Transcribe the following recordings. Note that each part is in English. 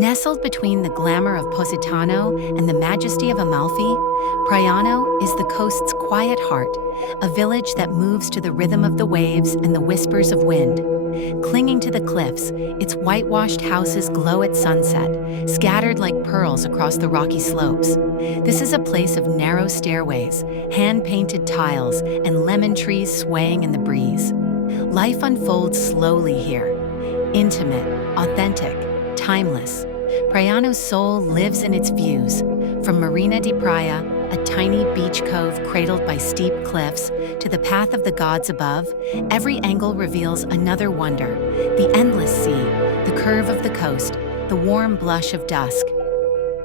Nestled between the glamour of Positano and the majesty of Amalfi, Praiano is the coast's quiet heart, a village that moves to the rhythm of the waves and the whispers of wind. Clinging to the cliffs, its whitewashed houses glow at sunset, scattered like pearls across the rocky slopes. This is a place of narrow stairways, hand-painted tiles, and lemon trees swaying in the breeze. Life unfolds slowly here, intimate, authentic, timeless. Praiano's soul lives in its views. From Marina di Praia, a tiny beach cove cradled by steep cliffs, to the path of the gods above, every angle reveals another wonder: the endless sea, the curve of the coast, the warm blush of dusk.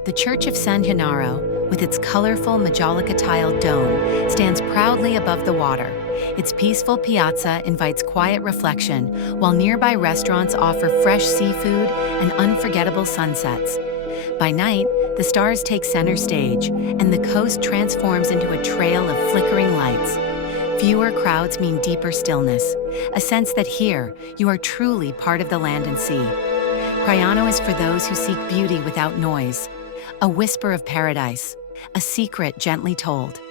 The Church of San Gennaro, with its colorful Majolica-tiled dome, stands proudly above the water. Its peaceful piazza invites quiet reflection, while nearby restaurants offer fresh seafood and unforgettable sunsets. By night, the stars take center stage, and the coast transforms into a trail of flickering lights. Fewer crowds mean deeper stillness, a sense that here, you are truly part of the land and sea. Praiano is for those who seek beauty without noise, a whisper of paradise, a secret gently told.